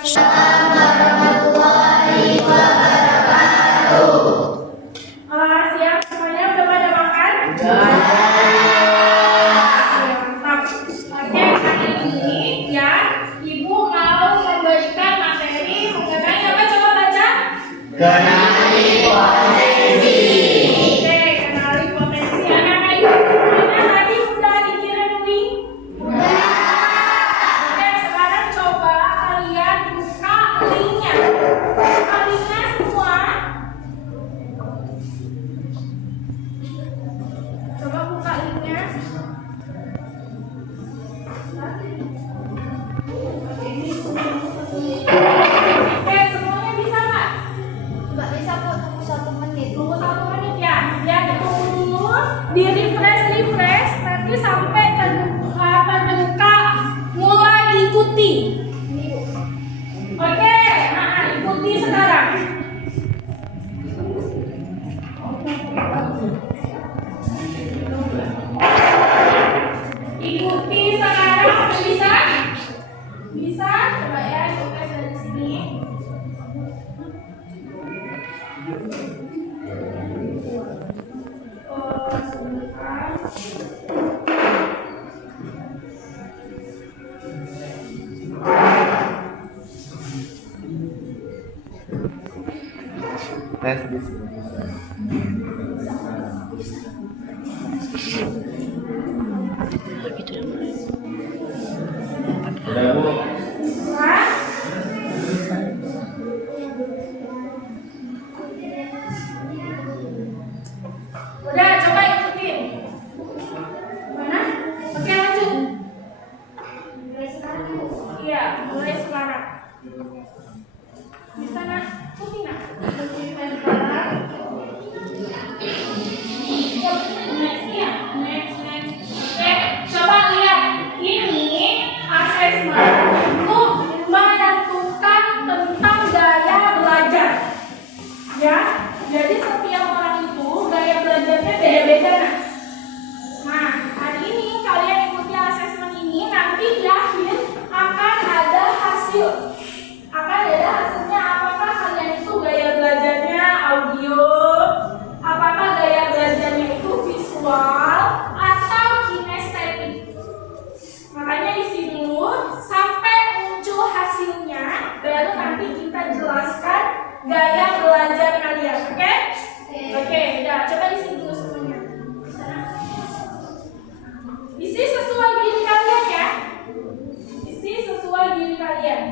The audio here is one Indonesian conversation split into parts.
Siang semuanya udah pada makan? Mantap. Oke, hari ini ya Ibu mau memberikan materi mengenai apa, coba baca? Kenali potensi. Oke, kenali potensi. Anak-anak Ibu semuanya tadi udah dikirim link? Oke, sekarang coba kalian buka linknya. Buka linknya semua. Coba buka linknya. Oke, semuanya bisa nggak? Nggak bisa kok, tunggu 1 menit. Tunggu 1 menit ya. Ya, ditunggu dulu. Di refresh nanti sampai terbuka mulai ikuti. Oke, nah ikuti sekarang. Ikuti sekarang, bisa? Bisa? Coba ya, coba dari sini. Oh, sebentar. Tes di sini. Udah, Bu. Hah? Udah, coba ikutin. Mana? Oke, lanjut. Iya, mulai sekarang. Bisa nak? Ikuti nak. Next ya, next. Oke, coba lihat. Ini asesmen untuk menentukan tentang gaya belajar. Ya, jadi setiap orang itu gaya belajarnya beda-beda nah. Nah, hari ini kalian ikuti asesmen ini, nanti di akhir akan ada hasil. Akan ada hasilnya apakah kalian itu gaya belajarnya audio, apakah gaya belajarnya itu visual atau kinestetik. Makanya isi dulu sampai muncul hasilnya, baru nanti kita jelaskan gaya belajar kalian, oke? Oke, ya coba isi dulu semuanya. Isi sesuai diri kalian ya. Isi sesuai diri kalian.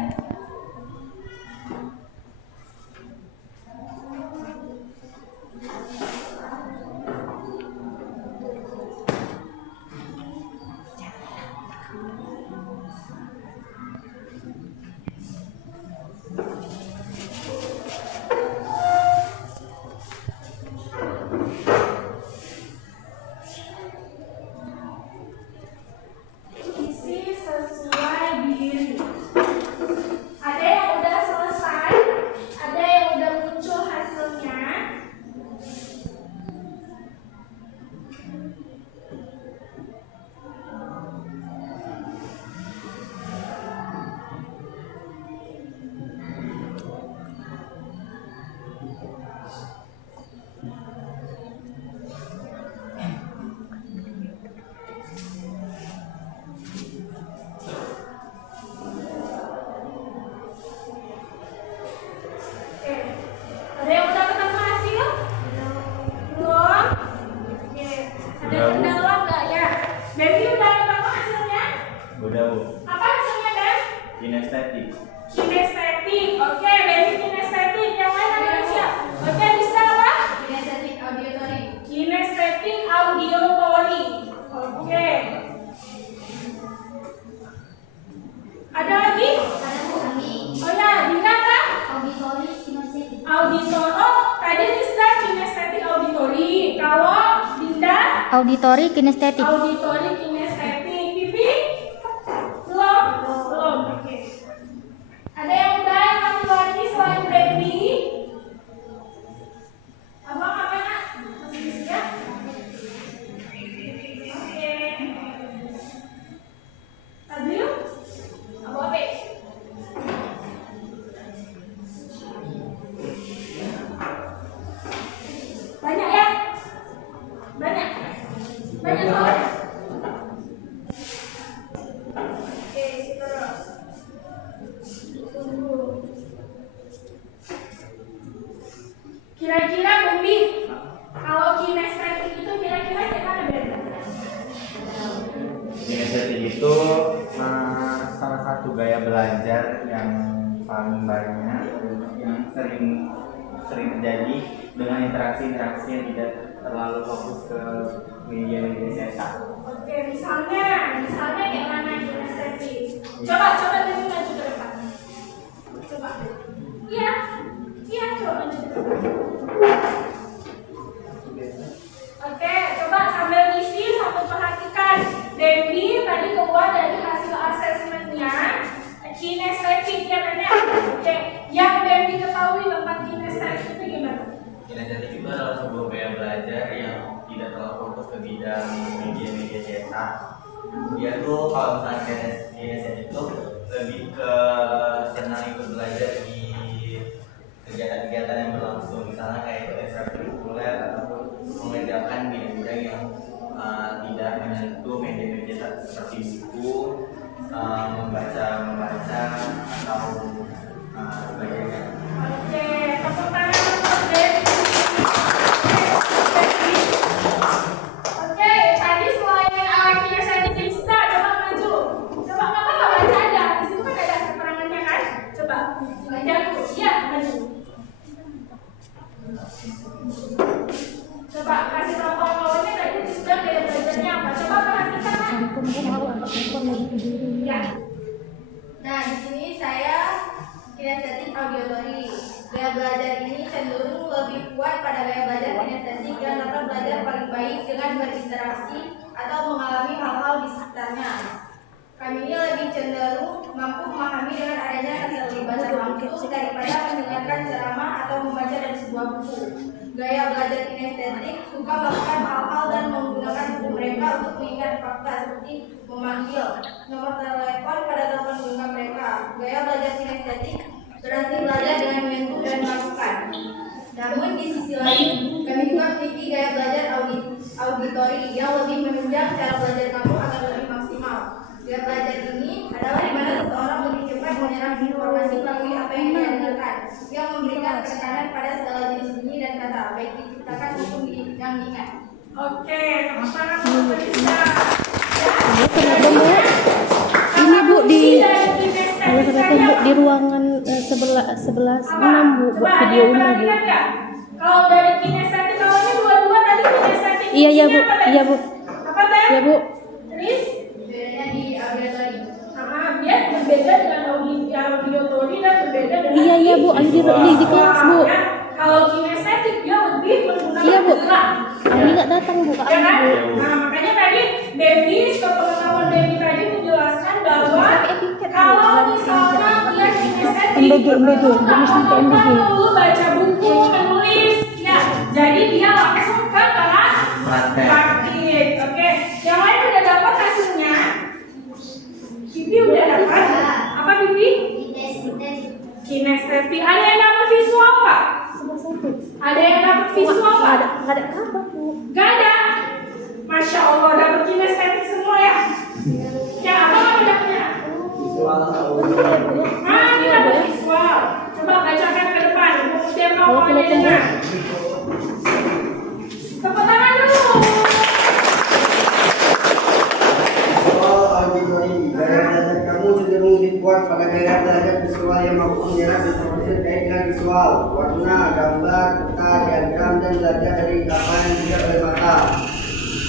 Isi sesuai diri. Ada yang udah selesai, ada yang udah muncul hasilnya. Oke, ada yang udah ketemu hasil? Belum? Oke, ada kendala nggak ya? Baby udah ketemu hasilnya? Udah, Bu. Apa hasilnya, Beb? Kinestetik. Kinestetik. Oke, baby kinestetik. Yang lain ada yang siap? Oke, bisa apa? Kinestetik auditory. Kinestetik auditory. Oke. Ada lagi? Ada kami Oh ya, Dina apa? auditory kinestetik. Auditor. Oh, tadi Rizda kinestetik auditory. Kalau Dinda Auditory kinestetik. auditory kinestetik. Pipi? Belum? Belum. Oke. Ada yang udah laki-laki selain baby? Abang apa nak? Masih siap? Oke. Abil? Abu apa? Kira-kira Bumbi, kalau kinestetik itu kira-kira gimana beda? Kinestetik itu salah satu gaya belajar yang paling banyak, yang sering terjadi dengan interaksi-interaksi yang tidak terlalu fokus ke media-media cetak. Oke, misalnya gimana kinestetik? Coba dulu maju ke depan. Coba. Iya, coba maju ke depan. Oke, coba sambil ngisi sambil perhatikan. Debbie tadi keluar dari hasil asesmennya kinestetik ya kan ya? Oke, yang Debbie ketahui tentang kinestetik itu gimana? Kinestetik itu adalah sebuah gaya belajar yang tidak terlalu fokus ke bidang media-media cetak. Dia tuh kalau misalnya kinestetik itu lebih ke senang ikut belajar di kegiatan-kegiatan yang berlangsung, misalnya kayak ikut ekstrakurikuler ataupun mengerjakan bidang-bidang yang tidak menyentuh media-media cetak seperti buku, membaca atau sebagainya. Oke, tepuk tangan untuk Debbie. Oke, tadi selain kinestetik bisa, coba maju. Coba Kakak nggak baca ada, di situ kan ada keterangannya kan? Coba baca dulu, iya maju. Coba kasih tahu kawan-kawannya tadi sudah gaya belajarnya apa? Coba perhatikan kan? Ya. Nah, di sini saya kinestetik auditory. Gaya belajar ini cenderung lebih kuat pada gaya belajar kinestetik yang dapat belajar paling baik dengan berinteraksi atau mengalami hal-hal di sekitarnya. Kami ini lebih cenderung mampu memahami dengan adanya keterlibatan langsung daripada mendengarkan ceramah atau membaca dari sebuah buku. Gaya belajar kinestetik suka melakukan hal-hal dan menggunakan tubuh mereka untuk mengingat fakta seperti memanggil nomor telepon pada telepon genggam mereka. Gaya belajar kinestetik berarti belajar dengan menyentuh dan melakukan. Namun di sisi lain, kami juga memiliki gaya belajar auditori yang lebih menunjang cara belajar kamu agar lebih maksimal. Gaya belajar ini adalah di mana seseorang lebih cepat menyerap informasi melalui apa yang dia dengarkan, yang memberikan penekanan pada segala jenis bunyi dan kata, baik diciptakan maupun yang diingat. Oke, tepuk tangan untuk Lisa. Ini Bu di ruangan sebelah 6 Bu buat video ini Bu. Kalau dari kinestetik awalnya dua-dua tadi kinestetik. Iya Bu. Apa teh? Iya Bu. Tris? Bedanya di auditori. Dia berbeda dengan auditory dan berbeda dengan Iya Bu, ini di kelas Bu. Kalau kinestetik dia lebih menggunakan Iya Bu. gerak. Ami nggak datang Bu, Kak Ya kan? Ami Bu. Nah, makanya tadi Debbie, sepengetahuan Debbie tadi menjelaskan bahwa kalau misalnya dia kinestetik, MBG, nggak mesti ke MBG. perlu baca buku, menulis, ya. Jadi dia langsung ke kelas praktik. Oke, yang lain udah dapat hasilnya? Bibi udah dapat? Apa Bibi? Kinestetik. Ada yang dapat visual nggak? Ada yang dapat visual nggak? Nggak ada apa Bu. Gak ada. Masya Allah dapat kinestetik semua ya. Yang apa kamu dapatnya? Ini dapat visual. Coba bacakan ke depan. Kemudian mau dengar. Tepuk tangan dulu. Soal auditori, gaya belajar kamu cenderung dibuat pada gaya belajar visual yang mampu menyerap informasi terkait dengan visual, warna, gambar, peta, diagram, dan belajar dari apa yang dilihat oleh mata.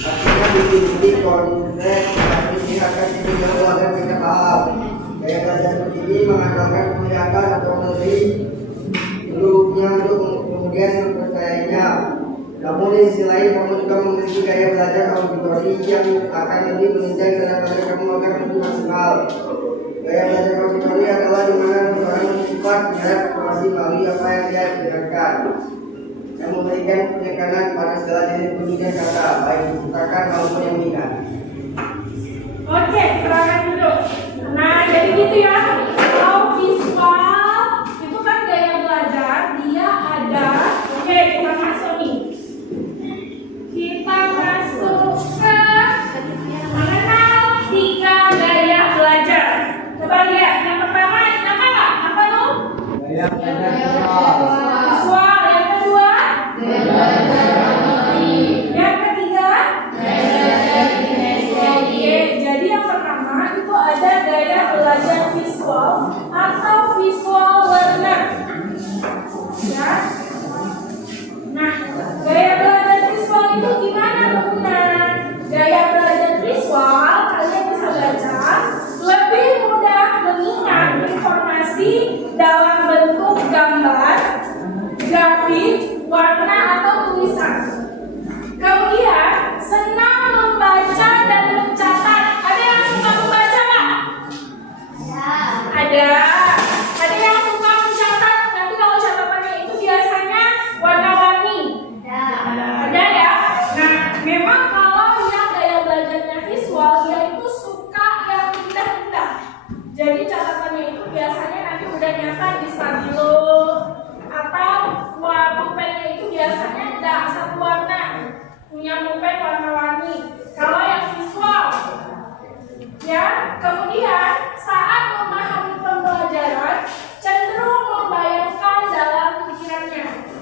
Artinya diikuti konsep tapi akan jauh agar kita paham. Gaya belajar seperti ini mengandalkan penglihatan atau lebih dulunya untuk kemudian mempercayainya. Namun di sisi lain kamu juga memiliki gaya belajar auditori yang akan lebih menunjang cara belajar kamu agar lebih maksimal. Gaya belajar auditori adalah di mana seseorang cepat menyerap informasi melalui apa yang dia dengarkan dan memberikan penekanan pada segala jenis bunyi dan kata, baik diciptakan maupun yang diingat. Oke, keterangan dulu. Nah, jadi gitu ya. Kalau visual itu kan gaya belajar, dia ada. Oke, kita masuk nih. Kita masuk ke mengenal 3 gaya belajar. Coba lihat, yang pertama apa nggak? Apa tuh? Gaya belajar visual. Visual. Yang kedua? visual atau visual learner. Ya. Nah, gaya belajar visual itu gimana teman-teman? Gaya belajar visual kalian bisa baca lebih mudah mengingat informasi dalam bentuk gambar, grafik, warna atau tulisan. Kemudian senang membaca dan mencatat. Ada yang suka membaca nggak? Ada. Ada yang suka mencatat. Nanti kalau catatannya itu biasanya warna-warni. Ada ya. Nah, memang kalau yang gaya belajarnya visual, dia itu suka yang indah-indah. Jadi catatannya itu biasanya nanti udah nyata di stabilo atau pulpennya itu biasanya nggak satu warna, punya pulpen warna-warni. Kalau yang visual, ya. Kemudian saat memahami pembelajaran cenderung membayangkan dalam pikirannya.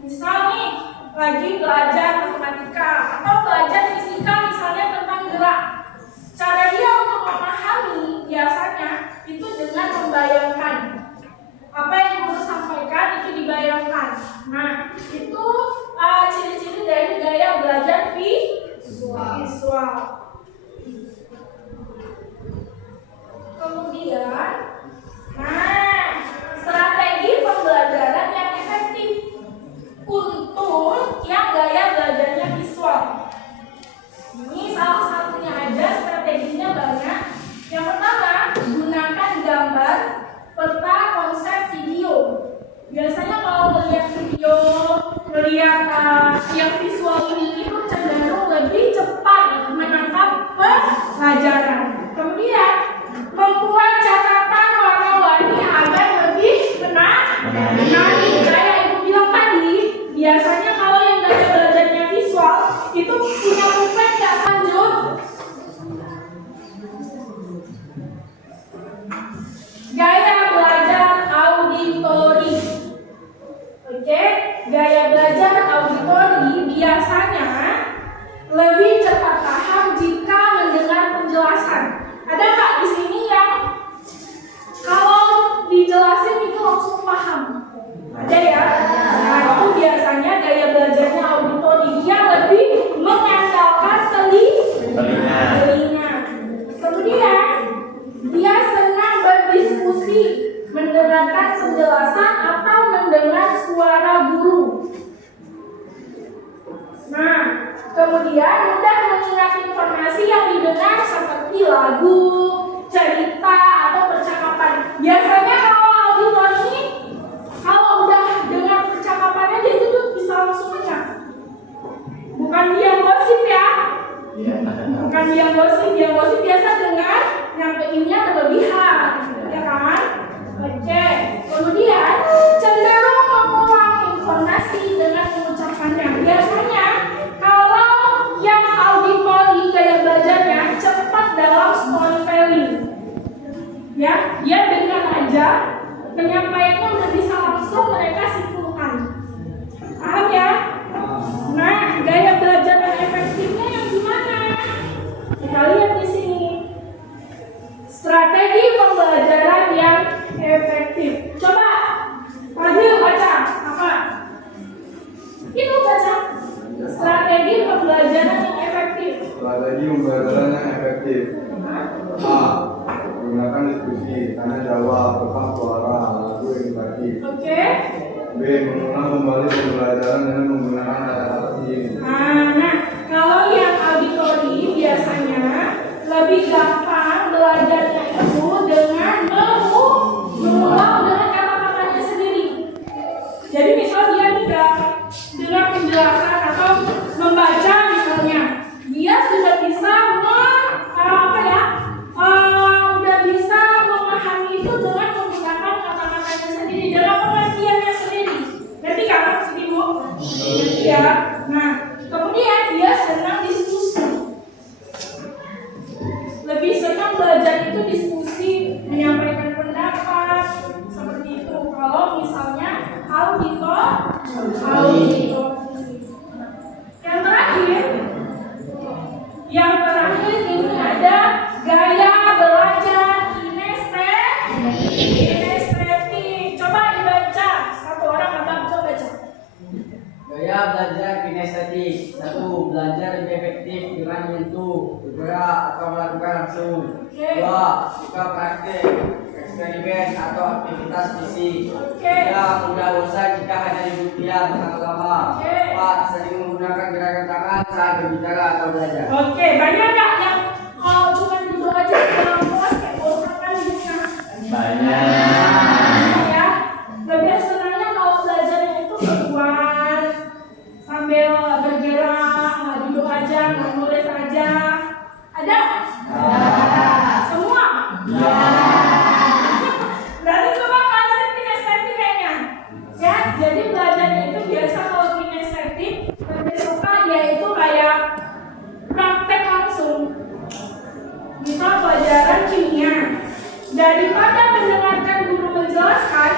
Misal nih, lagi belajar matematika atau belajar fisika misalnya tentang gerak. Cara dia untuk memahami biasanya itu dengan membayangkan. Apa yang guru sampaikan itu dibayangkan. Nah, itu ciri-ciri dari gaya belajar visual. Kemudian, strategi pembelajaran yang efektif untuk yang gaya belajarnya visual. Ini salah satunya aja, strateginya banyak. Yang pertama, gunakan gambar, peta, konsep, video. Biasanya kalau melihat video, melihat yang visual ini itu cenderung lebih cepat menangkap pelajaran. Kemudian, membuat catatan warna-warni agar lebih menarik. Kayak ibu bilang tadi, biasanya kalau yang belajarnya visual itu punya pulpen nggak lanjut. Gaya belajar auditori. Oke, gaya belajar auditori biasanya lebih cepat paham jika mendengar penjelasan. Ada nggak di sini yang kalau dijelasin itu langsung paham? Ada ya? Nah, itu biasanya gaya belajarnya auditori. Dia lebih mengandalkan telinga. Kemudian dia senang berdiskusi, mendengarkan penjelasan atau mendengar suara guru. Nah, kemudian mudah mengingat informasi yang didengar seperti lagu, cerita, atau percakapan. Biasanya kalau auditor ini, kalau udah dengar percakapannya dia itu tuh bisa langsung ingat. Bukan dia gosip ya. Bukan dia gosip biasa dengar, nyampeinnya berlebihan, ya kan? Oke. Kemudian cenderung mengulang informasi dengan mengucapkannya. Biasanya kalau yang auditori gaya belajarnya cepat dalam storytelling, ya, dia dengar aja, penyampaiannya udah bisa langsung mereka simpulkan. Paham ya? Nah, gaya belajar yang efektifnya yang gimana? Kita lihat di sini. Strategi pembelajaran yang efektif. Coba, Fadil baca apa? Itu baca. Strategi pembelajaran yang efektif. Strategi pembelajaran yang efektif. A. Menggunakan diskusi, tanya jawab, rekam suara, lagu edukatif. Oke. B. Mengulang kembali pembelajaran dengan menggunakan kata-kata sendiri. Nah, kalau yang auditori biasanya lebih gampang belajarnya itu dengan mengulang dengan kata-katanya sendiri. Jadi misal dia tidak dengar penjelasan atau membaca misalnya, dia sudah bisa udah bisa memahami itu dengan menggunakan kata-katanya sendiri, dengan pengertiannya sendiri. Ngerti kan maksud ibu? Ya. Nah, kemudian dia senang diskusi. Lebih senang belajar itu diskusi, menyampaikan pendapat, seperti itu. Kalau misalnya auditor. Yang terakhir ini ada gaya belajar kinestetik. Kinestetik. Coba dibaca. Satu orang abang coba baca. Gaya belajar kinestetik. 1. Belajar lebih efektif dengan menyentuh, bergerak, atau melakukan langsung. Oke. 2. Suka praktik, eksperimen, atau aktivitas fisik. Oke. 3. Mudah bosan jika hanya duduk diam terlalu lama. Oke. 4. Sering menggunakan gerakan tangan saat berbicara atau belajar. Oke, banyak nggak yang kalau cuma duduk aja dalam kelas kayak bosan kan hidupnya? Banyak. Ya, lebih senangnya kalau belajarnya itu keluar sambil bergerak, nggak duduk aja, nggak nulis aja. Ada? Semua? Berarti coba konsep kinestetik kayaknya. Ya, jadi belajarnya itu biasa kalau kinestetik lebih suka dia itu kayak praktek langsung. Misal pelajaran kimia, daripada mendengarkan guru menjelaskan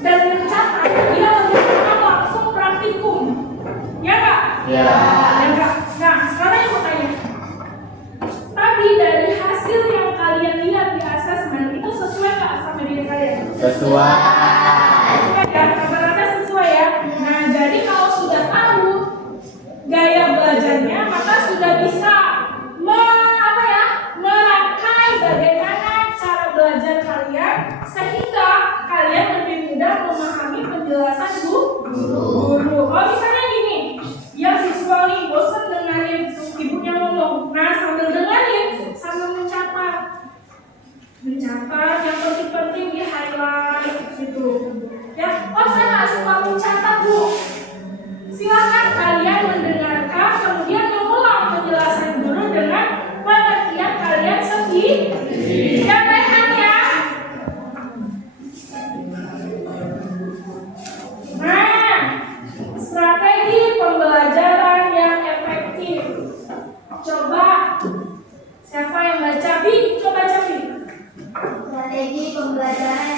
dan mencatat, dia lebih suka langsung praktikum. Ya nggak? Ya. Ya nggak? Nah, sekarang yang mau tanya. Tadi dari hasil yang kalian lihat di asesmen itu sesuai nggak sama diri kalian? Sesuai. Sesuai ya, rata-rata sesuai ya. Nah, jadi kalau sudah tahu gaya belajarnya, maka sudah bisa merangkai bagaimana cara belajar kalian sehingga kalian lebih mudah memahami penjelasan guru. Kalau misalnya gini, ya visual nih, bosan dengerin ibunya ngomong. Nah, sambil dengerin, sambil mencatat yang penting-penting di highlight gitu. Ya, oh saya nggak suka mencatat bu. Silakan kalian mendengarkan, kemudian mengulang penjelasan guru dengan pengertian kalian sendiri. Yang rehat ya. Nah, strategi pembelajaran yang efektif. Coba siapa yang baca? Bi, coba baca Bi. Strategi pembelajaran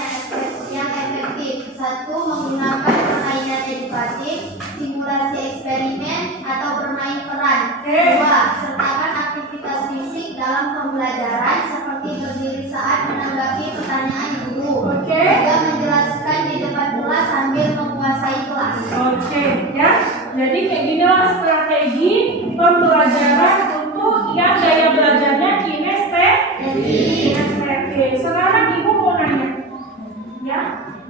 yang efektif. 1. Menggunakan permainan edukatif, simulasi eksperimen, atau bermain peran. 2. Sertakan aktivitas fisik dalam pembelajaran seperti berdiri saat menanggapi pertanyaan guru. 3. Menjelaskan di depan kelas sambil menguasai kelas. Oke, ya. Jadi kayak ginilah strategi pembelajaran untuk yang gaya belajarnya kinestetik. Sekarang ibu mau nanya, ya,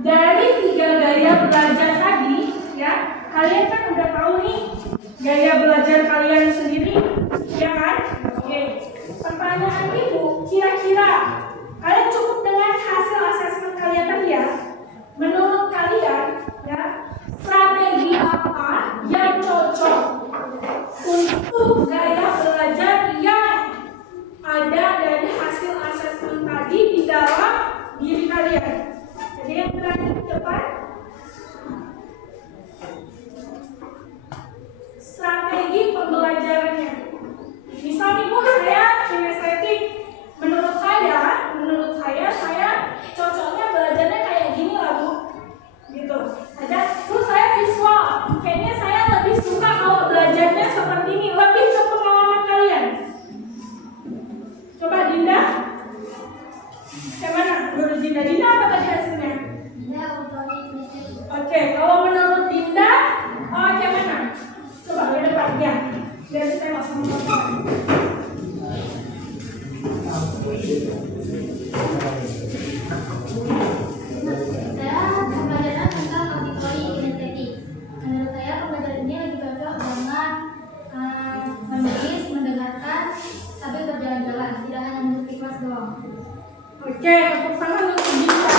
dari 3 gaya belajar tadi, ya, kalian kan udah tahu nih gaya belajar kalian sendiri, ya kan? Oke. Pertanyaan ibu, kira-kira kalian cukup dengan hasil asesmen kalian tadi ya? Menurut kalian, ya, strategi apa yang cocok untuk gaya belajar yang ada dari hasil asesmen tadi di dalam diri kalian? Jadi yang berani di depan. Strategi pembelajarannya. Misal nih bu, saya kinestetik. Menurut saya cocoknya belajarnya kayak gini lah bu. Gitu. Ada. Terus saya visual. Kayaknya saya lebih suka kalau belajarnya seperti ini. Lebih ke pengalaman kalian. Coba Dinda. Kayak mana? Menurut Dinda apa tadi hasilnya? Oke, kalau menurut Dinda, kayak mana? Coba ke depan ya. Biar saya langsung ngomong. Saya pembelajaran tentang auditori kinestetik. Menurut saya pembelajaran ini lebih cocok dengan menulis, mendengarkan, sambil berjalan-jalan, tidak hanya duduk di kelas doang. Oke, tepuk tangan untuk Dinda.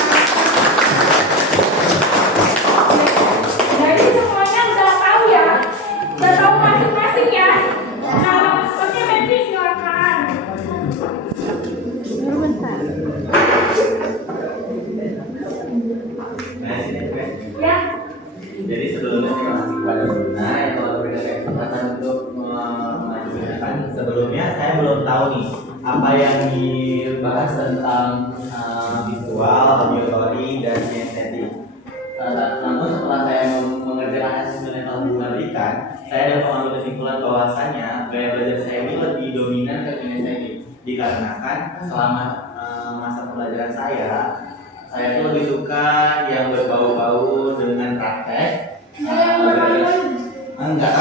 Jadi semuanya udah tahu ya, udah tahu masing-masing ya. Nah, oke Betty silakan. Bentar. Nah, sini gue. Ya, Jadi sebelumnya terima kasih kepada Luna yang telah memberikan kesempatan untuk mengajukan. Sebelumnya saya belum tahu nih apa yang dibahas tentang visual, auditory, dan kinestetik. Namun setelah saya mengerjakan hasil yang telah diberikan, saya dapat mengambil kesimpulan bahwasanya gaya belajar saya ini lebih dominan ke kinestetik dikarenakan selama masa pembelajaran Saya tuh lebih suka yang berbau-bau dengan praktek. Enggak.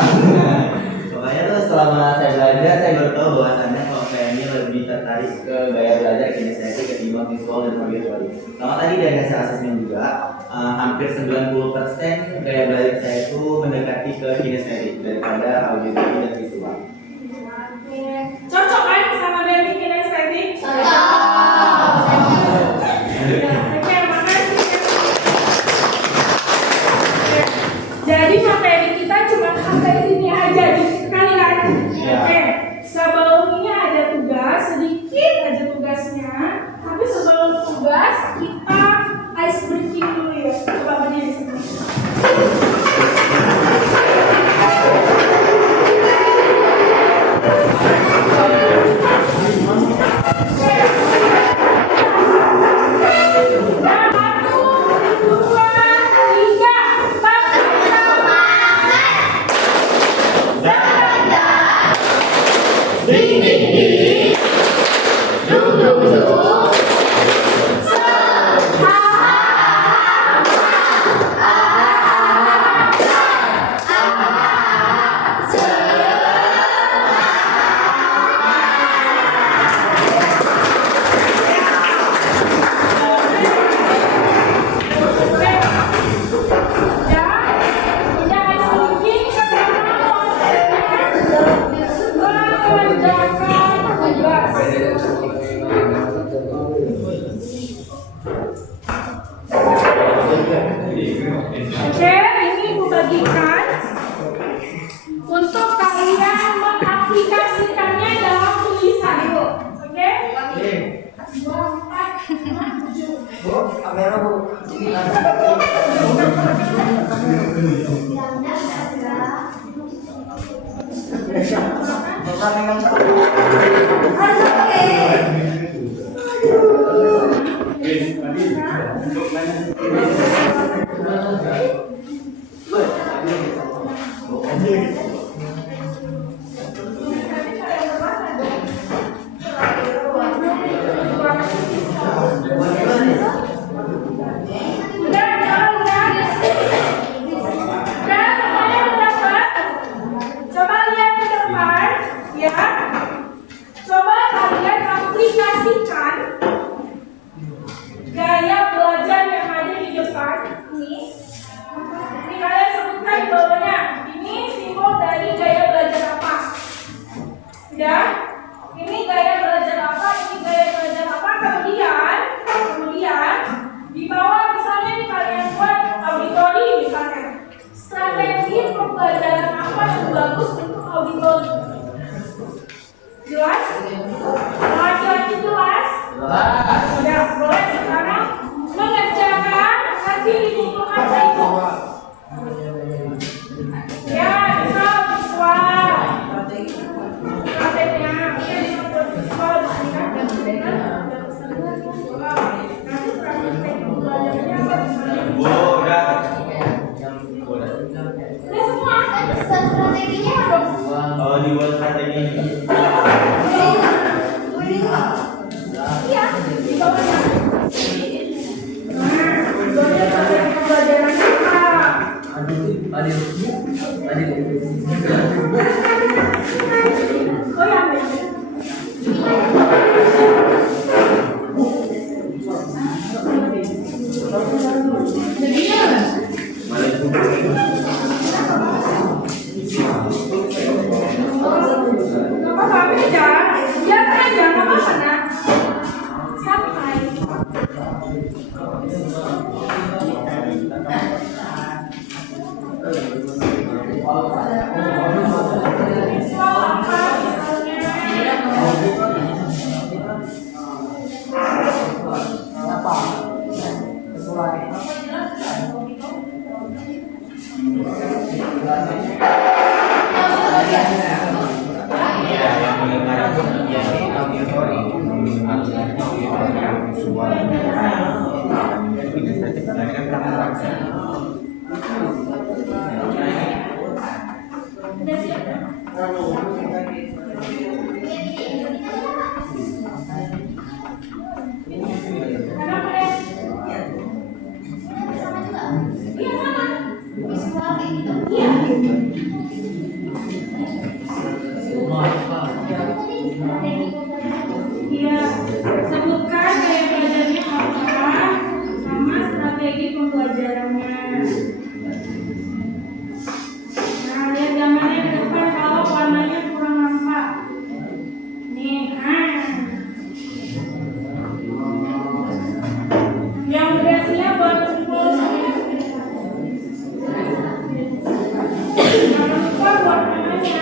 Pokoknya tuh selama saya belajar saya baru tahu bahwasannya kalau saya ini lebih tertarik ke gaya belajar kinestetik ketimbang visual dan auditory. Sama tadi dari hasil asesmen juga hampir 90% gaya belajar saya itu mendekati ke kinestetik daripada auditory dan visual. Cocok kan sama dari kinestetik? Oke, makasih. Jadi materi kita cuma sampai sini aja sekali kan? Oke, sebelum ini ada tugas, sedikit aja tugasnya. Tapi sebelum tugas kita ice breaking dulu ya. Coba berdiri semua. Oke, ini Ibu bagikan untuk kalian mengaplikasikannya dalam tulisan. Oke? 2, 4, 5, 7. Kamera Bu. Coba lihat ke depan, ya. Coba kalian aplikasikan gaya belajar yang ada di depan ini. Ini kalian sebutkan di bawahnya. Ini simbol dari gaya belajar apa? Ya. Ini gaya belajar apa? Ini gaya belajar apa? Kemudian di bawah misalnya nih kalian buat auditori misalnya. Strategi pembelajaran apa yang bagus untuk auditori? Jelas? Laki-laki jelas? Ya, boleh sekarang mengerjakan nanti dikumpulkan itu. Ya, bisa visual. Strateginya, oke, dibuat visual di sini kan? Nanti strategi pembelajarannya apa misalnya? Udah. Udah semua? Strateginya apa dong? Oh, dibuat strategi. Iya, di bawahnya. Nah, di bawahnya strategi pembelajarannya apa? Oh ya, nggak apa-apa beda, biasa aja, nggak apa-apa nak, santai. Visual apa Udah siap? Kenapa deh? Iya. Iya. Sebutkan gaya belajarnya apa sama strategi pembelajarannya. Nah, lihat gambarnya di depan kalau warnanya kurang nampak. Nih, yang berhasilnya buat kumpul saya. Jangan lupa warnanya.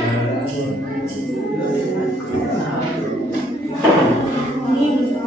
Ini bisa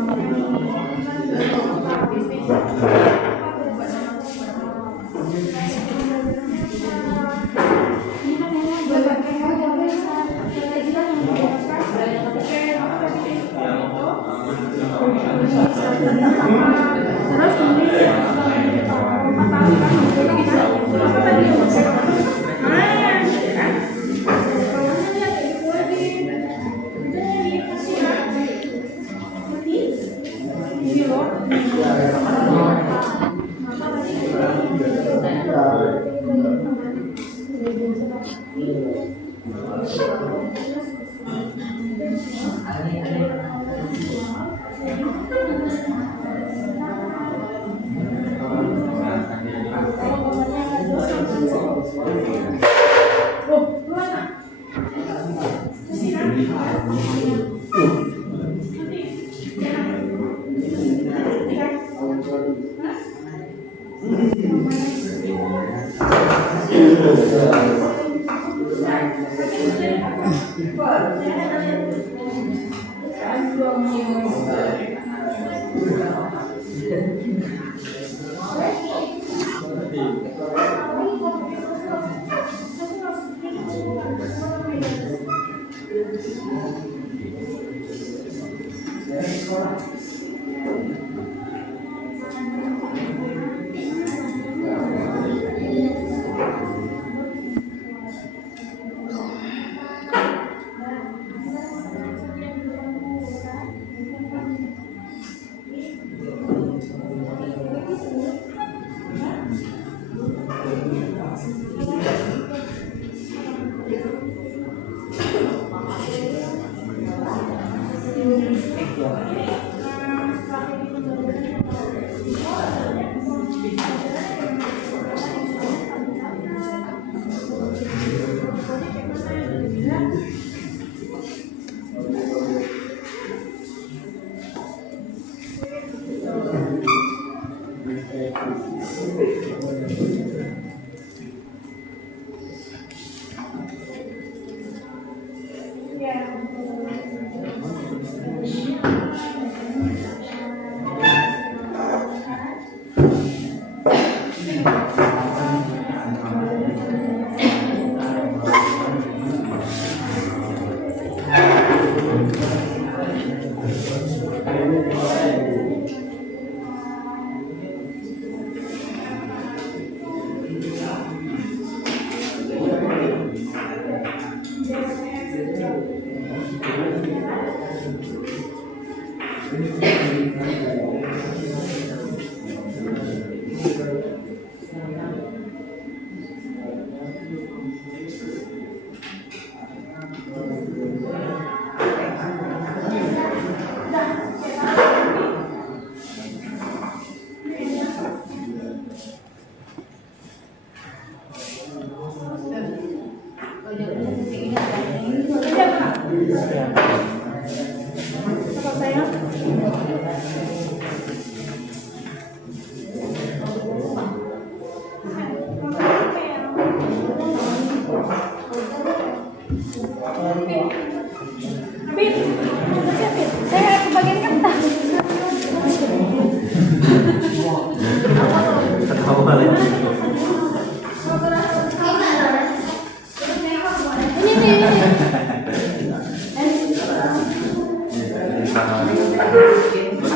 terus ini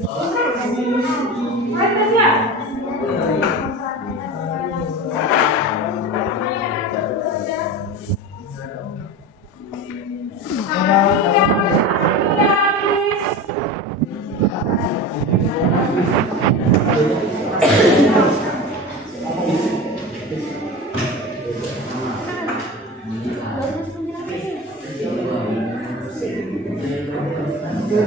Jadi Videoin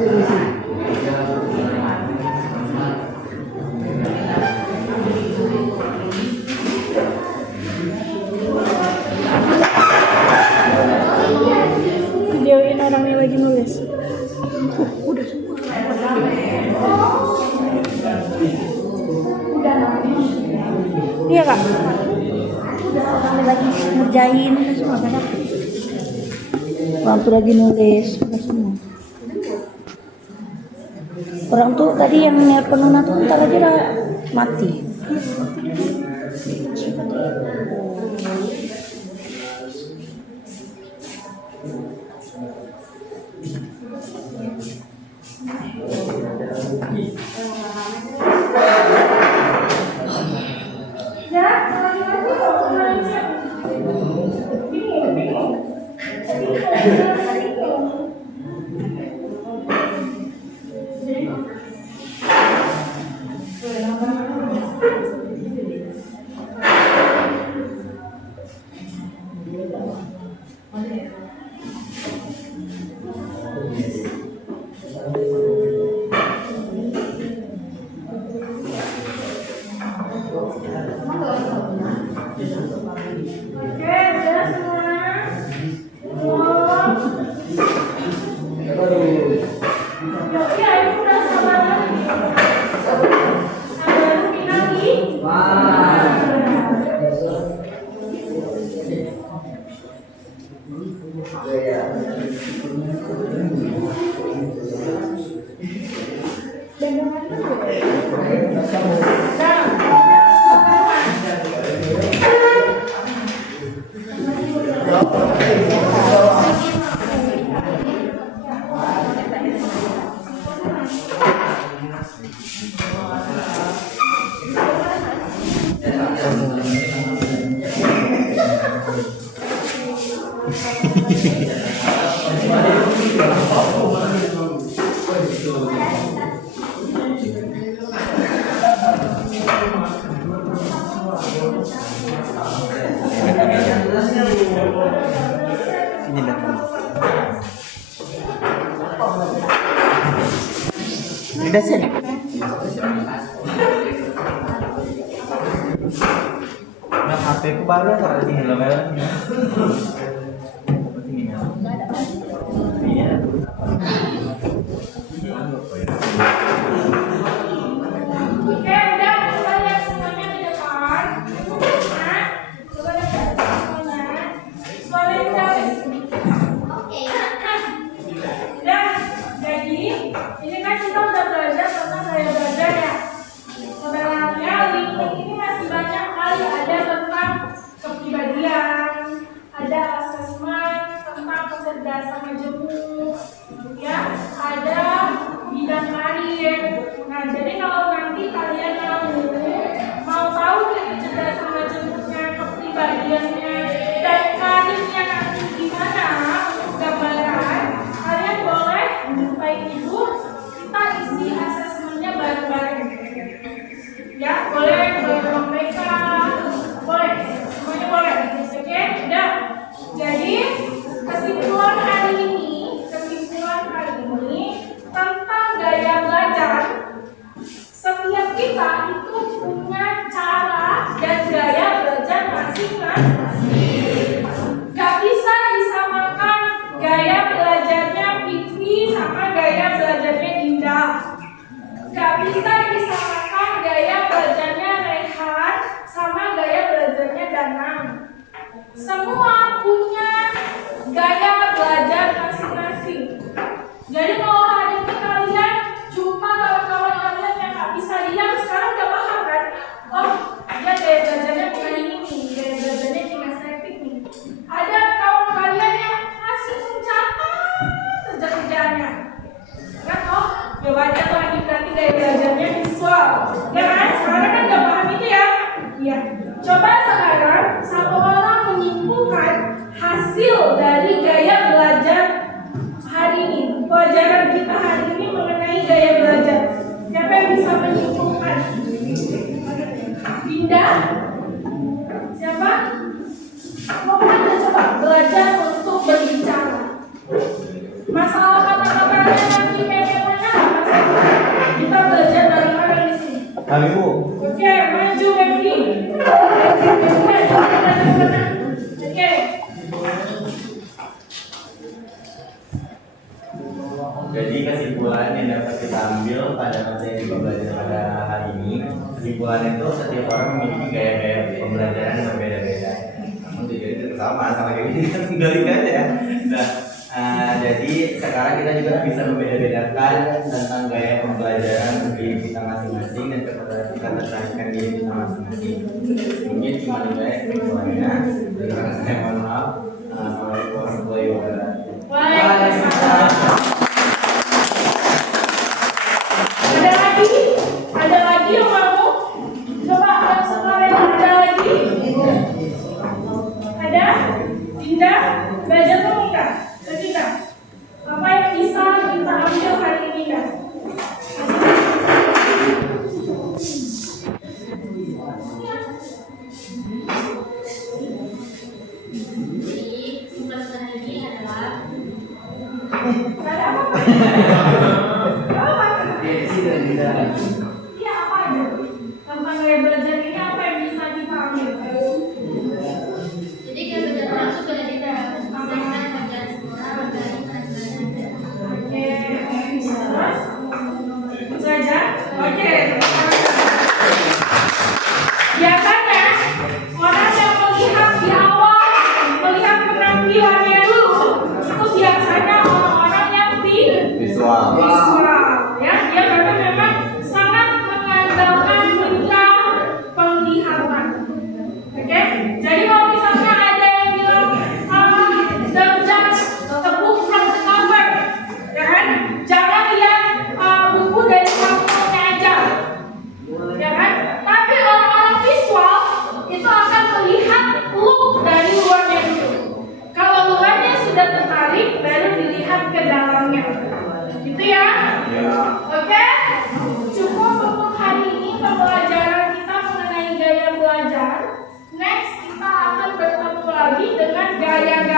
orangnya lagi nulis. Iya kak. Kami lagi ngerjain semua kan. Orang tuh lagi nulis semua. Orang tuh tadi yang nelpon Nuna tuh bentar aja udah mati. Udah sih. Nah, HP ku baru taruh di sini level. Iya. Oke, udah coba lihat semuanya di depan. Nah, coba lihat semuanya. Semuanya udah wis. Udah, jadi ini kan kita udah belajar tentang gaya belajar ya. Sebenarnya link ini masih banyak kali ada tentang kepribadian, ada asesmen tentang kecerdasan majemuk, ya, ada bidang karir. Nah, jadi kalau nanti kalian mau tahu nih kecerdasan majemuknya, kepribadiannya, dan karirnya nanti gimana untuk gambaran, kalian boleh baik itu kita isi asesmennya bareng-bareng. Ya, boleh bareng mereka, boleh, semuanya boleh. Oke, udah. Jadi kesimpulan hari ini tentang gaya belajar. Setiap kita itu punya cara dan gaya belajar masing-masing. Gak bisa disamakan gaya belajarnya Fitri sama gaya belajarnya Dinda. Gak bisa disamakan gaya belajarnya Rehan sama gaya belajarnya Danang. Semua punya gaya belajar masing-masing. Jadi kalau hari ini kalian jumpa kawan-kawan kalian yang gak bisa diam, sekarang udah paham kan? Oh, dia gaya belajarnya bukan ini nih, gaya belajarnya kinestetik nih. Ada kawan kalian yang masih mencatat kerja-kerjaannya. Kan? Oh, ya wajar lagi berarti gaya belajarnya visual. Ya kan? Sekarang kan udah paham itu ya? Iya. Coba sekarang satu orang menyimpulkan hasil dari gaya belajar hari ini. Pelajaran kita hari ini mengenai gaya belajar. Siapa yang bisa menyimpulkan? Dinda? Siapa? Pokoknya coba belajar untuk berbicara. Masalah kata-katanya nanti belajar bareng-bareng di sini. Kami Bu. Oke, maju Mevdi. Oke. Jadi kesimpulan yang dapat kita ambil pada materi pembelajaran pada hari ini, kesimpulan itu setiap orang memiliki gaya-gaya pembelajaran yang berbeda-beda. Namun tujuan itu sama kayak ini kan kembali aja. Nah, jadi sekarang kita juga bisa membeda-bedakan tentang gaya pembelajaran diri kita masing-masing dan kita tertarikkan diri kita masing-masing. Mungkin cuma itu ya kesimpulannya. Dengan saya mohon maaf. Assalamualaikum warahmatullahi wabarakatuh. Waalaikumsalam. Ada lagi yang mau? Coba sekarang ada lagi? Ada? Dinda? Belajar ngomong kak? Dinda? Apa yang bisa kita ambil hari ini kak? Jadi pembahasan hari ini adalah Ada apa? Apa? Iya apa aja? Tentang gaya belajar ini apa yang bisa kita ambil? jadi kita belajar langsung pada kita sampaikan bagian sekolah dari pelajaran. Oke, terus? Itu aja? Oke. Biasanya orang yang melihat di awal, melihat penampilannya dulu, itu biasanya orang-orang yang Visual. visual, ya. Dia karena memang sangat mengandalkan indera penglihatan. Oke, jadi kalau misalnya ada yang bilang don't judge the book from the cover, ya kan? Jangan lihat buku dari sampulnya aja, ya kan? Tapi orang-orang visual itu akan melihat look dari luarnya dulu. Kalau luarnya sudah tertarik, baru dilihat ke dalamnya. Gitu ya? Oke? Cukup untuk hari ini pembelajaran kita mengenai gaya belajar. Next kita akan bertemu lagi dengan gaya-gaya